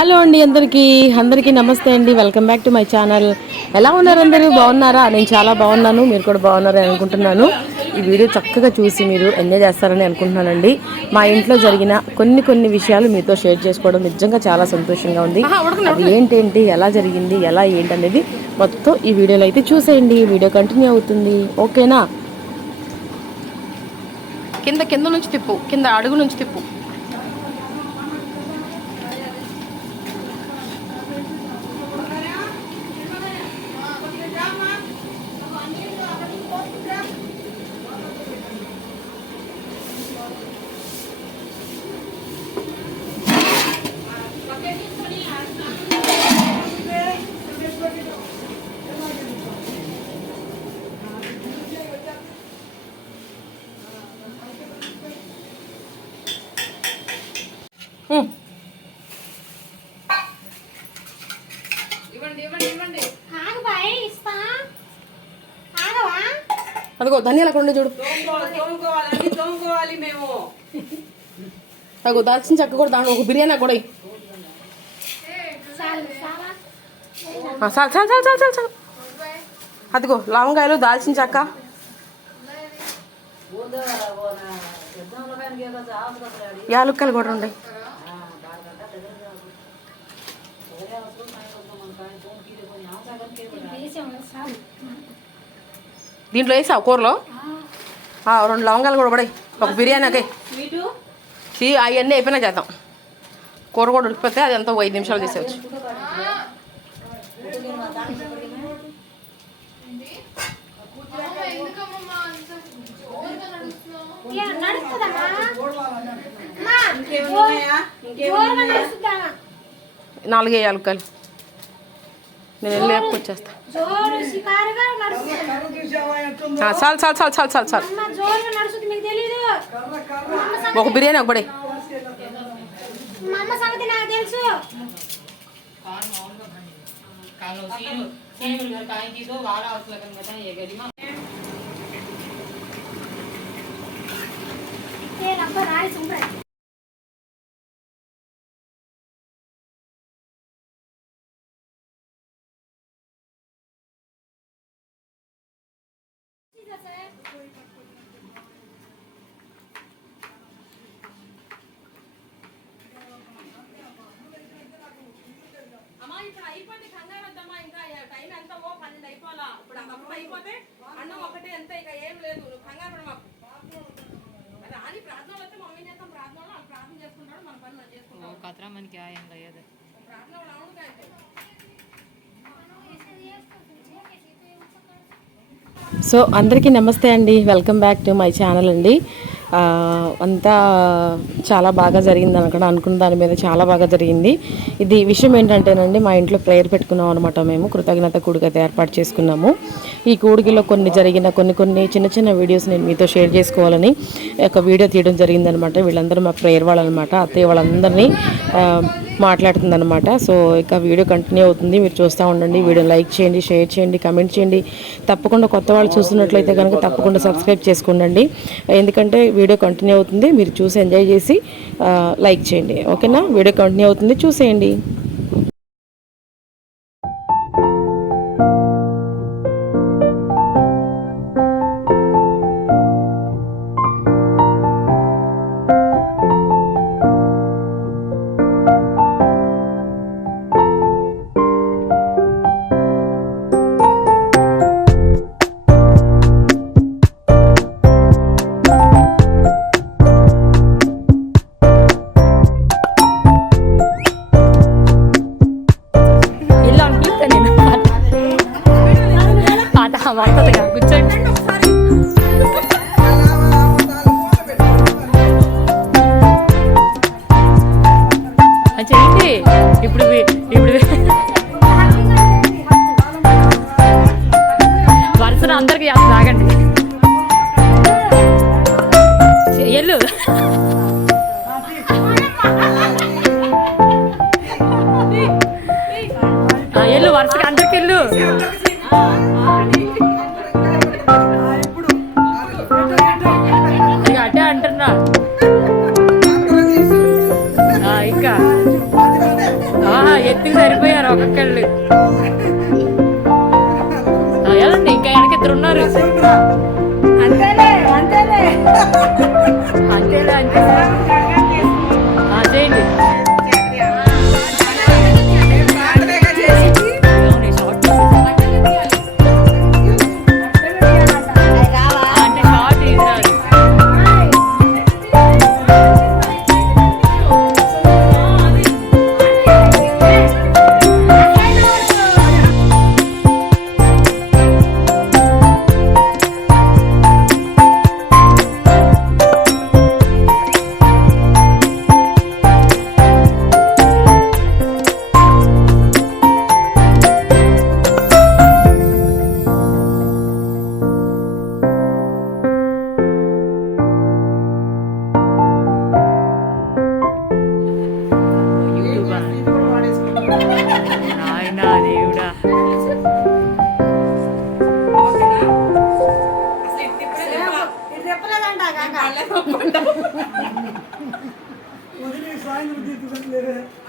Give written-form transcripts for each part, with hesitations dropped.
Hello అండి, అందరికీ నమస్తే అండి. Welcome back to my channel. ఎలా ఉన్నారు అందరూ? బాగున్నారా? నేను చాలా బాగున్నాను. మీరు కూడా బాగున్నారని అనుకుంటున్నాను. ఈ వీడియో చక్కగా చూసి మీరు ఎంజాయ్ చేస్తారని అనుకుంటున్నానండి. మా ఇంట్లో జరిగిన కొన్ని విషయాలు మీతో షేర్ చేసుకోవడం నిజంగా చాలా సంతోషంగా ఉంది. అది ఏంటేంటి, ఎలా జరిగింది, ఎలా ఏంటనేది మొత్తం ఈ వీడియోలో అయితే చూసేయండి. వీడియో కంటిన్యూ అవుతుంది, ఓకేనా? కింద నుంచి తిప్పు, కింద అడుగు నుంచి తిప్పు. అదిగో ధనియాలు అక్కడ ఉండే చూడు. అదిగో దాల్చిన చెక్క కూడా దాంట్లో ఒక బిర్యానీ కూడా. చాలు చాలు చాలు చాలు చాలు చాలు. అదిగో లవంగాయలు, దాల్చిన చెక్క. యాలుక్కలు కూడా ఉన్నాయి. దీంట్లో వేసావు కూరలో? 2 లవంగాలు కూడా పడాయి. ఒక బిర్యానీకి అవన్నీ అయిపోయినా చేద్దాం. కూర కూడా ఉడికిపోతే అది ఎంతో 5 నిమిషాలు చేసేవచ్చు. నాలుగే యాలుక్కలు నేను వెళ్ళి లేపుకొచ్చేస్తా. చాలు చాలు చాలు చాలు చాలు చాలు. ఒక బిర్యానీ ఒకటి. ఇప్పుడు అయిపోతే కంగారు వద్దమ్మా. ఇంకా టైం ఎంత? 12 అయిపోవాలా. ఇప్పుడు అదమ్మ అయిపోతే అన్నం ఒకటే, ఎంత ఇక ఏం లేదు. నువ్వు కంగారు పడ మాకు. రాని ప్రార్థనలు అయితే మమ్మీ చేస్తాం. ప్రార్థనలు వాళ్ళు ప్రార్థన చేసుకుంటాడు, మన పని మనం చేసుకుంటాం. కతరా మనకి ప్రార్థన అవును. సో అందరికీ నమస్తే అండి. Welcome back to my channel అండి. అంతా చాలా బాగా జరిగింది అనకుండా అనుకున్న దాని మీద చాలా బాగా జరిగింది. ఇది విషయం ఏంటంటేనండి, మా ఇంట్లో ప్రేయర్ పెట్టుకున్నాం అనమాట. మేము కృతజ్ఞత కూడిక అయితే ఏర్పాటు చేసుకున్నాము. ఈ కూడికలో జరిగిన కొన్ని చిన్న వీడియోస్ నేను మీతో షేర్ చేసుకోవాలని ఒక వీడియో తీయడం జరిగిందనమాట. వీళ్ళందరూ మా ప్రేయర్ వాళ్ళనమాట. అత్తయ్య వాళ్ళందరినీ మాట్లాడుతుందనమాట. సో ఇక వీడియో కంటిన్యూ అవుతుంది, మీరు చూస్తూ ఉండండి. వీడియో లైక్ చేయండి, షేర్ చేయండి, కమెంట్ చేయండి. తప్పకుండా కొత్త వాళ్ళు చూస్తున్నట్లయితే కనుక తప్పకుండా సబ్స్క్రైబ్ చేసుకోండి. ఎందుకంటే వీడియో కంటిన్యూ అవుతుంది, మీరు చూసి ఎంజాయ్ చేసి లైక్ చేయండి, ఓకేనా? వీడియో కంటిన్యూ అవుతుంది, చూసేయండి. ఇప్పుడు వరుసన అందరికి తాగండి. ఎల్లు ఎల్లు వరుసగా అందరికి ఎల్లు. అటే అంటున్నా ఇంకా ఎత్తుకు సరిపోయారు ఒక్కొక్కళ్ళు. వెళ్ళండి, ఇంకా వెనక ఇద్దరు ఉన్నారు. అంతేలే అంతేలే అంతేలే అంతే చేయండి.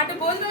అటు భోజనం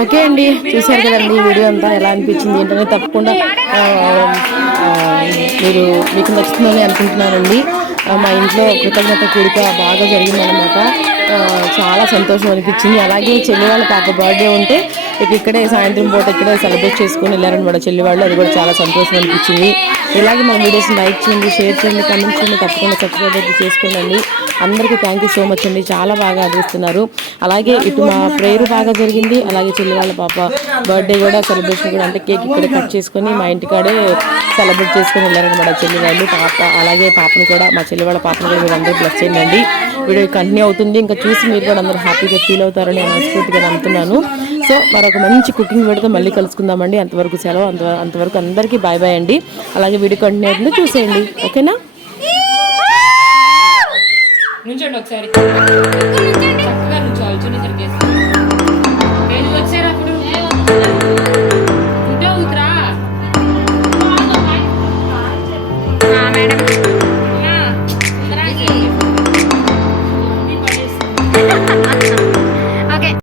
ఓకే అండి, చూసారు కదండి ఈ వీడియో అంతా ఎలా అనిపించింది ఏంటనే తప్పకుండా మీకు నచ్చుతుందని అనుకుంటున్నానండి. మా ఇంట్లో కృతజ్ఞత కూడిక బాగా జరిగిందనమాట. చాలా సంతోషం అనిపించింది. అలాగే చెల్లి వాళ్ళ పాప బర్త్డే ఉంటే ఇక్కడే సాయంత్రం పూట ఇక్కడే సెలబ్రేట్ చేసుకుని వెళ్ళారనమాట చెల్లి వాళ్ళు. అది కూడా చాలా సంతోషం అనిపించింది. ఇలాగే మన వీడియోస్ని లైక్ చేయండి, షేర్ చేయండి, కమెంట్ చేయండి, తప్పకుండా సబ్స్క్రైబ్ అయితే చేసుకోండి. అందరికీ థ్యాంక్ యూ సో మచ్ అండి, చాలా బాగా ఆదరిస్తున్నారు. అలాగే ఇటు మా ప్రేయర్ బాగా జరిగింది. అలాగే చెల్లి వాళ్ళ పాప బర్త్డే కూడా సెలబ్రేషన్ కూడా, అంటే కేక్ ఇక్కడ కట్ చేసుకొని మా ఇంటికాడే సెలబ్రేట్ చేసుకొని వెళ్ళారనమాట చెల్లి వాళ్ళు పాప. అలాగే పాపను కూడా, మా చెల్లి వాళ్ళ పాపను కూడా మీరు అందరూ బ్లెస్ చేయండి. వీడియో కంటిన్యూ అవుతుంది, ఇంకా చూసి మీరు కూడా అందరూ హ్యాపీగా ఫీల్ అవుతారని మనస్ఫూర్తిగా నమ్ముతున్నాను. సో మరొక మంచి కుకింగ్ వీడియోతో మళ్ళీ కలుసుకుందామండి. అంతవరకు సెలవు, అంతవరకు అందరికీ బాయ్ బాయ్ అండి. అలాగే వీడియో కంటిన్యూ అవుతుంది, చూసేయండి. ఓకేనా? నుంచండి ఒకసారి.